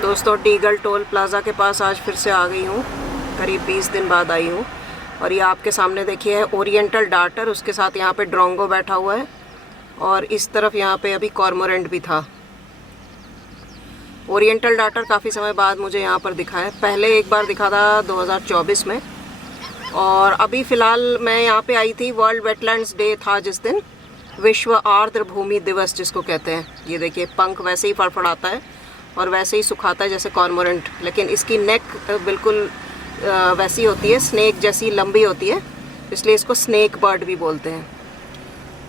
दोस्तों टीगल toll plaza के पास आज फिर से आ गई हूँ। करीब 20 दिन बाद आई हूँ। और ये आपके सामने देखिए है ओरिएंटल डार्टर, उसके साथ यहाँ पे ड्रोंगो बैठा हुआ है और इस तरफ यहाँ पे अभी कॉर्मोरेंट भी था। ओरिएंटल डार्टर काफ़ी समय बाद मुझे यहाँ पर दिखा है। पहले एक बार दिखा था 2024 में, और अभी फ़िलहाल मैं यहाँ पे आई थी। वर्ल्ड वेटलैंड्स डे था जिस दिन, विश्व आर्द्र भूमि दिवस जिसको कहते हैं। ये देखिए पंख वैसे ही फड़फड़ाता है और वैसे ही सुखाता है जैसे कॉर्मोरेंट, लेकिन इसकी नेक बिल्कुल वैसी होती है, स्नेक जैसी लंबी होती है, इसलिए इसको स्नेक बर्ड भी बोलते हैं।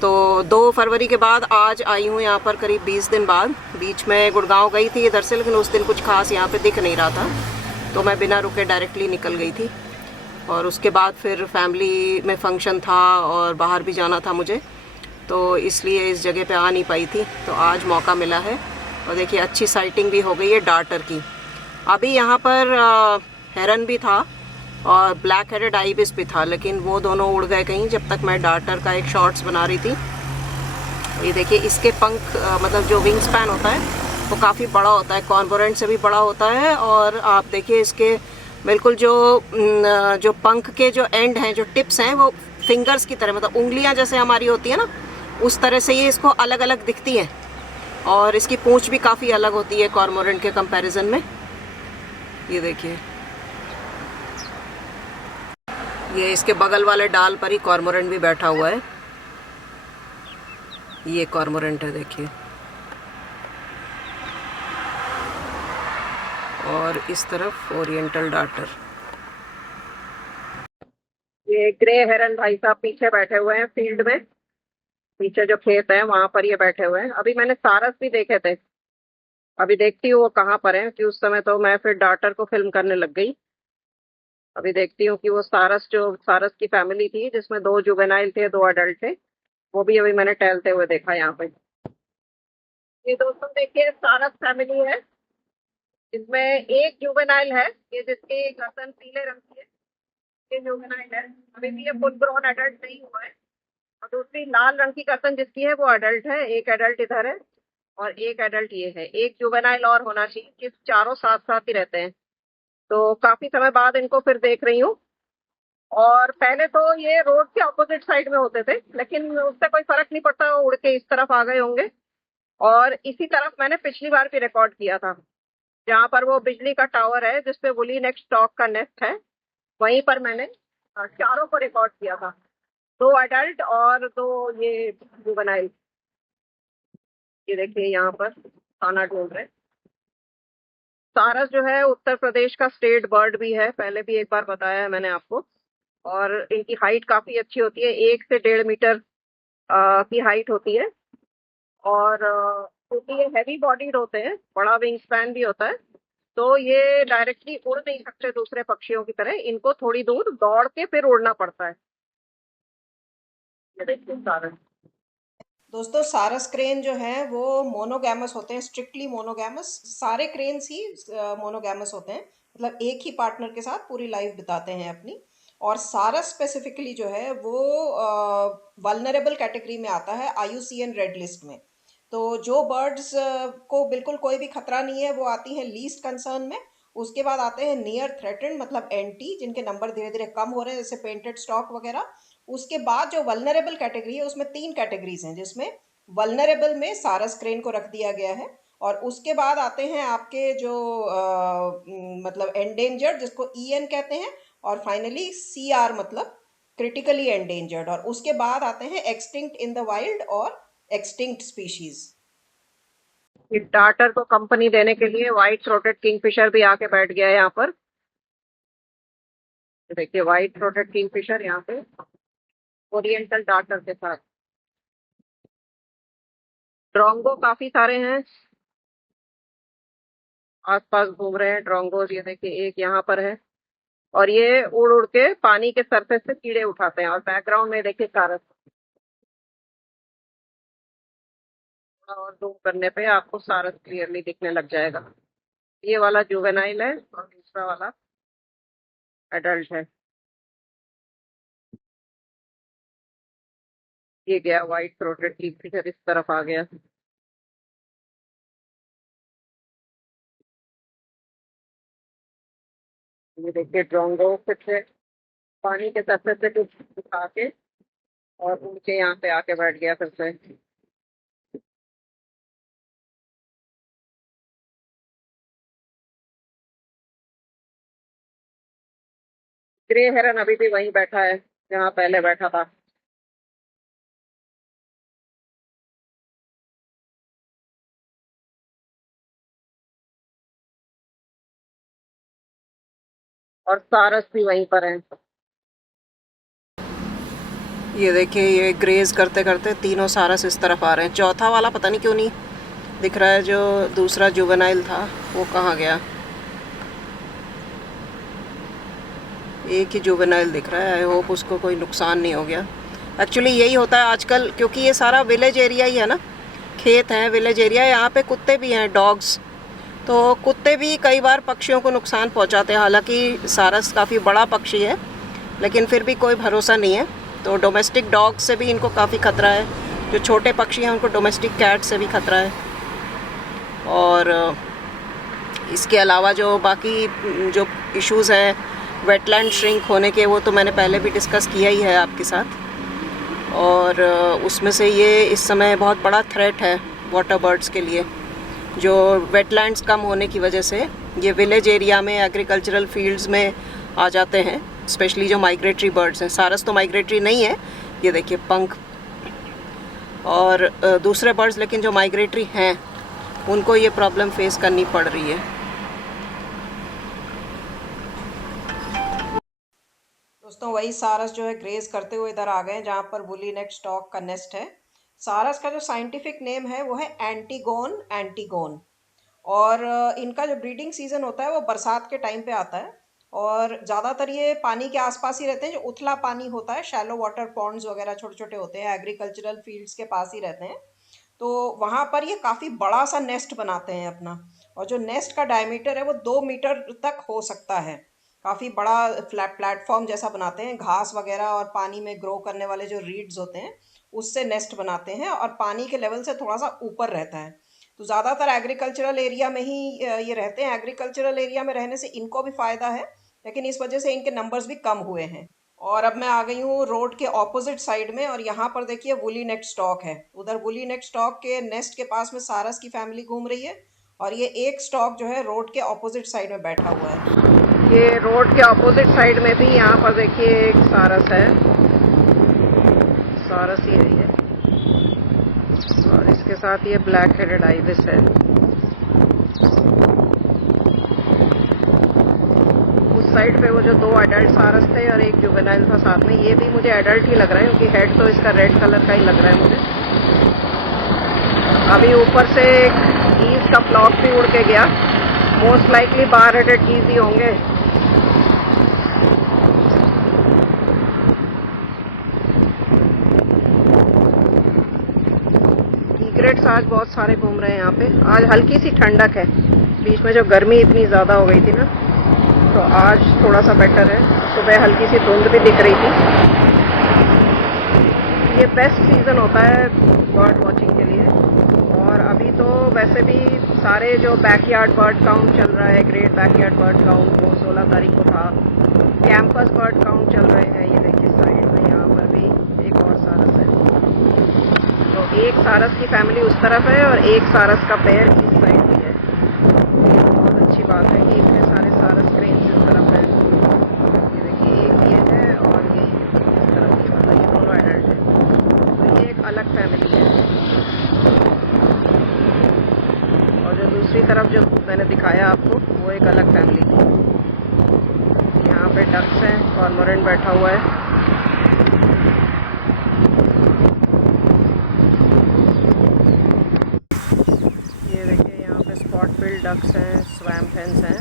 तो 2 फरवरी के बाद आज आई हूँ यहाँ पर करीब 20 दिन बाद। बीच में गुड़गांव गई थी इधर से, लेकिन उस दिन कुछ खास यहाँ पे दिख नहीं रहा था, तो मैं बिना रुके डायरेक्टली निकल गई थी। और उसके बाद फिर फैमिली में फंक्शन था और बाहर भी जाना था मुझे, तो इसलिए इस जगह पे आ नहीं पाई थी। तो आज मौका मिला है और देखिए अच्छी साइटिंग भी हो गई है डार्टर की। अभी यहाँ पर हेरन भी था और ब्लैक हेडेड आइबिस भी था, लेकिन वो दोनों उड़ गए कहीं जब तक मैं डार्टर का एक शॉर्ट्स बना रही थी। ये देखिए इसके पंख मतलब जो विंग स्पैन होता है वो काफ़ी बड़ा होता है, कॉर्मोरेंट से भी बड़ा होता है। और आप देखिए इसके बिल्कुल जो पंख के जो एंड हैं, जो टिप्स हैं, वो फिंगर्स की तरह, मतलब उंगलियां जैसे हमारी होती है ना, उस तरह से ये इसको अलग अलग दिखती हैं। और इसकी पूंछ भी काफ़ी अलग होती है कॉर्मोरेंट के कंपैरिजन में। ये देखिए, ये इसके बगल वाले डाल पर ही कॉर्मोरेंट भी बैठा हुआ है। ये कॉर्मोरेंट है देखिए, और इस तरफ ओरिएंटल डार्टर। ये ग्रे हेरन भाई साहब पीछे बैठे हुए हैं फील्ड में, पीछे जो खेत है वहां पर ये बैठे हुए हैं। अभी मैंने सारस भी देखे थे, अभी देखती हूँ वो कहाँ पर है, कि उस समय तो मैं फिर डार्टर को फिल्म करने लग गई। अभी देखती हूँ कि वो सारस की फैमिली थी जिसमें 2 जुवेनाइल थे, 2 अडल्ट थे, वो भी अभी मैंने टहलते हुए देखा यहाँ पे। ये दोस्तों देखिए सारस फैमिली है, इसमें एक जुवेनाइल है, ये जिसकी गर्दन पीले रंग की है, ये जुवेनाइल है। अभी भी ये फुल ग्रोन एडल्ट नहीं हुआ है। और दूसरी लाल रंग की गर्दन जिसकी है वो अडल्ट है, एक एडल्ट इधर है और एक एडल्ट ये है। एक जुवेनाइल और होना चाहिए, कि चारों साथ साथ ही रहते हैं। तो काफी समय बाद इनको फिर देख रही हूँ। और पहले तो ये रोड के ऑपोजिट साइड में होते थे, लेकिन उससे कोई फर्क नहीं पड़ता, वो उड़ के इस तरफ आ गए होंगे। और इसी तरफ मैंने पिछली बार भी रिकॉर्ड किया था, जहाँ पर वो बिजली का टावर है जिसपे वुली नेक स्टॉक का नेस्ट है, वहीं पर मैंने चारों को रिकॉर्ड किया था, 2 अडल्ट और 2 ये जुवेनाइल। ये देखिए यहाँ पर खाना ढूंढ रहे। सारस जो है उत्तर प्रदेश का स्टेट बर्ड भी है, पहले भी एक बार बताया है मैंने आपको। और इनकी हाइट काफी अच्छी होती है, 1 से 1.5 मीटर की हाइट होती है। और क्योंकि ये हैवी बॉडीड होते हैं, बड़ा विंग स्पैन भी होता है, तो ये डायरेक्टली उड़ नहीं सकते दूसरे पक्षियों की तरह, इनको थोड़ी दूर दौड़ के फिर उड़ना पड़ता है। ये देखिए सारस। दोस्तों सारस क्रेन जो है वो मोनोगैमस होते हैं, स्ट्रिक्टली मोनोगैमस। सारे क्रेन्स ही मोनोगैमस होते हैं, मतलब एक ही पार्टनर के साथ पूरी लाइफ बिताते हैं अपनी। और सारस स्पेसिफिकली जो है वो वल्नरेबल कैटेगरी में आता है, IUCN रेड लिस्ट में। तो जो बर्ड्स को बिल्कुल कोई भी खतरा नहीं है वो आती हैं लीस्ट कंसर्न में। उसके बाद आते हैं नियर थ्रेटेंड, मतलब NT, जिनके नंबर धीरे धीरे कम हो रहे हैं, जैसे पेंटेड स्टॉक वगैरह। उसके बाद जो वल्नरेबल कैटेगरी है उसमें 3 कैटेगरीज हैं, जिसमें वल्नरेबल में सारस क्रेन को रख दिया गया है। और उसके बाद आते हैं आपके जो मतलब एंडेंजर्ड, जिसको EN कहते हैं। और फाइनली CR, मतलब क्रिटिकली एंडेंजर्ड। और उसके बाद आते हैं एक्सटिंक्ट इन द वाइल्ड और एक्सटिंक्ट स्पीशीज। डार्टर को कंपनी देने के लिए व्हाइट थ्रोटेड किंगफिशर भी आके बैठ गया है यहाँ पर। देखिए व्हाइट थ्रोटेड किंगफिशर यहाँ पे ओरिएंटल डार्टर के साथ। ड्रोंगो काफी सारे हैं, आसपास घूम रहे हैं ड्रोंगोज। ये देखिए एक यहाँ पर है, और ये उड़ उड़ के पानी के सरफेस से कीड़े उठाते हैं। और बैकग्राउंड में देखिए सारस। थोड़ा और जूम करने पे आपको सारस क्लियरली दिखने लग जाएगा। ये वाला जुवेनाइल है और दूसरा वाला एडल्ट है। ये गया व्हाइट थ्रोटेड किंगफिशर, इस तरफ आ गया। ये देखिए ड्रोंगो फिर से पानी के सतह से कुछ उठा के और ऊंचे यहाँ पे आके बैठ गया फिर से। ग्रे हेरन अभी भी वहीं बैठा है जहाँ पहले बैठा था। और सारस भी वहीं पर है। ये देखिए ये ग्रेज करते करते तीनों सारस इस तरफ आ रहे हैं। चौथा वाला पता नहीं क्यों नहीं दिख रहा है, जो दूसरा जुवेनाइल था वो कहाँ गया। एक ही जुवेनाइल दिख रहा है। आई होप उसको कोई नुकसान नहीं हो गया। एक्चुअली यही होता है आजकल, क्योंकि ये सारा विलेज एरिया ही है ना, खेत हैं, विलेज एरिया। यहाँ पे कुत्ते भी हैं, डॉग्स, तो कुत्ते भी कई बार पक्षियों को नुकसान पहुँचाते हैं। हालांकि सारस काफ़ी बड़ा पक्षी है, लेकिन फिर भी कोई भरोसा नहीं है। तो डोमेस्टिक डॉग से भी इनको काफ़ी खतरा है। जो छोटे पक्षी हैं उनको डोमेस्टिक कैट से भी खतरा है। और इसके अलावा जो बाकी जो इश्यूज़ हैं वेटलैंड श्रिंक होने के, वो तो मैंने पहले भी डिस्कस किया ही है आपके साथ। और उसमें से ये इस समय बहुत बड़ा थ्रेट है वाटर बर्ड्स के लिए। जो वेटलैंड्स कम होने की वजह से ये विलेज एरिया में, एग्रीकल्चरल फील्ड्स में आ जाते हैं, स्पेशली जो माइग्रेटरी बर्ड्स हैं। सारस तो माइग्रेटरी नहीं है, ये देखिए पंख और दूसरे बर्ड्स, लेकिन जो माइग्रेटरी हैं उनको ये प्रॉब्लम फेस करनी पड़ रही है। दोस्तों वही सारस जो है ग्रेज करते हुए इधर आ गए जहाँ पर वुली नेक स्टॉक का नेस्ट है। सारस का जो साइंटिफिक नेम है वो है एंटीगोन एंटीगोन। और इनका जो ब्रीडिंग सीजन होता है वो बरसात के टाइम पे आता है। और ज़्यादातर ये पानी के आसपास ही रहते हैं। जो उथला पानी होता है, शैलो वाटर पॉन्ड्स वगैरह छोटे छोटे होते हैं, एग्रीकल्चरल फील्ड्स के पास ही रहते हैं। तो वहाँ पर ये काफ़ी बड़ा सा नेस्ट बनाते हैं अपना। और जो नेस्ट का डायमीटर है वो 2 मीटर तक हो सकता है। काफ़ी बड़ा फ्लैट प्लेटफॉर्म जैसा बनाते हैं। घास वगैरह और पानी में ग्रो करने वाले जो रीड्स होते हैं उससे नेस्ट बनाते हैं, और पानी के लेवल से थोड़ा सा ऊपर रहता है। तो ज़्यादातर एग्रीकल्चरल एरिया में ही ये रहते हैं। एग्रीकल्चरल एरिया में रहने से इनको भी फ़ायदा है, लेकिन इस वजह से इनके नंबर्स भी कम हुए हैं। और अब मैं आ गई हूँ रोड के ऑपोजिट साइड में, और यहाँ पर देखिए वुली नेक स्टॉक है। उधर वुली नेक स्टॉक के नेस्ट के पास में सारस की फैमिली घूम रही है, और ये एक स्टॉक जो है रोड के ऑपोजिट साइड में बैठा हुआ है। ये रोड के ऑपोजिट साइड में भी यहाँ पर देखिए एक सारस है। सारस ही है ये, और इसके साथ ये ब्लैक हेडेड आइबिस है। उस साइड पे वो जो 2 एडल्ट सारस थे और एक जुवेनाइल था साथ में, ये भी मुझे एडल्ट ही लग रहा है, क्योंकि हेड तो इसका रेड कलर का ही लग रहा है मुझे। अभी ऊपर से गीज का फ्लॉक भी उड़ के गया। Most likely bar headed geese ही होंगे। इग्रेट्स आज बहुत सारे घूम रहे हैं यहाँ पे। आज हल्की सी ठंडक है, बीच में जो गर्मी इतनी ज़्यादा हो गई थी ना, तो आज थोड़ा सा बेटर है। सुबह हल्की सी धुंध भी दिख रही थी। ये बेस्ट सीज़न होता है बर्ड वॉचिंग के लिए। और अभी तो वैसे भी सारे जो बैकयार्ड बर्ड काउंट चल रहा है, ग्रेट बैकयार्ड बर्ड काउंट, वो 16 तारीख को था। कैंपस बर्ड काउंट चल रहे हैं। ये देखिए साइड में यहाँ पर भी एक और सारस है। तो एक सारस की फैमिली उस तरफ है और एक सारस का पेयर इस साइड भी है। बहुत अच्छी बात है कि इतने सारे सारस क्रेन्स इस तरफ है। ये देखिए एक ये है और ये इस तरफ की, मतलब ये दोनों एडल्ट है। तो ये एक अलग फैमिली है। और जो दूसरी तरफ जो मैंने दिखाया आपको, वो एक अलग फैमिली थी। यहाँ पे डक्स हैं, कॉर्मोरेंट बैठा हुआ है। स्पॉट-बिल्ड डक्स हैं, स्वैम्प हेन्स हैं।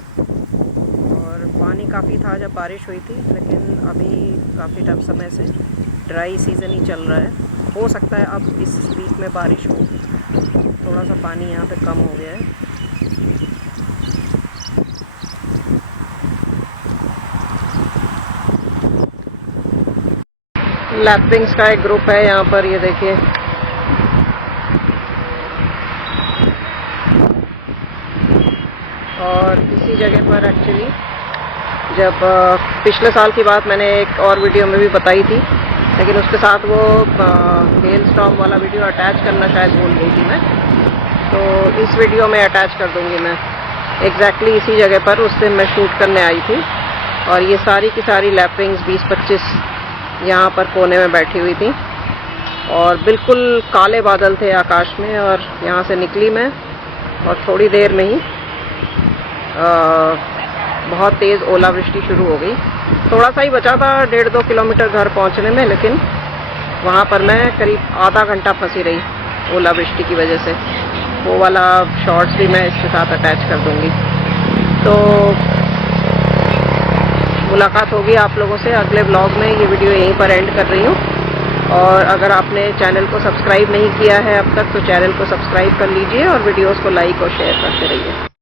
और पानी काफ़ी था जब बारिश हुई थी, लेकिन अभी काफ़ी टफ समय से ड्राई सीज़न ही चल रहा है। हो सकता है अब इस वीक में बारिश हो, थोड़ा सा पानी यहाँ पे कम हो गया है। लैपिंग्स का एक ग्रुप है यहाँ पर, ये देखिए। और इसी जगह पर एक्चुअली जब पिछले साल की बात मैंने एक और वीडियो में भी बताई थी, लेकिन उसके साथ वो हेल स्टॉर्म वाला वीडियो अटैच करना शायद भूल गई थी मैं, तो इस वीडियो में अटैच कर दूंगी मैं। एग्जैक्टली इसी जगह पर उस दिन मैं शूट करने आई थी और ये सारी की सारी लैपविंग्स 20-25 यहाँ पर कोने में बैठी हुई थी और बिल्कुल काले बादल थे आकाश में। और यहाँ से निकली मैं और थोड़ी देर में ही बहुत तेज़ ओलावृष्टि शुरू हो गई। थोड़ा सा ही बचा था 1.5-2 किलोमीटर घर पहुँचने में, लेकिन वहाँ पर मैं करीब आधा घंटा फंसी रही ओलावृष्टि की वजह से। वो वाला शॉर्ट्स भी मैं इसके साथ अटैच कर दूँगी। तो मुलाकात होगी आप लोगों से अगले ब्लॉग में। ये वीडियो यहीं पर एंड कर रही हूँ और अगर आपने चैनल को सब्सक्राइब नहीं किया है अब तक तो चैनल को सब्सक्राइब कर लीजिए और वीडियोस को लाइक और शेयर करते रहिए।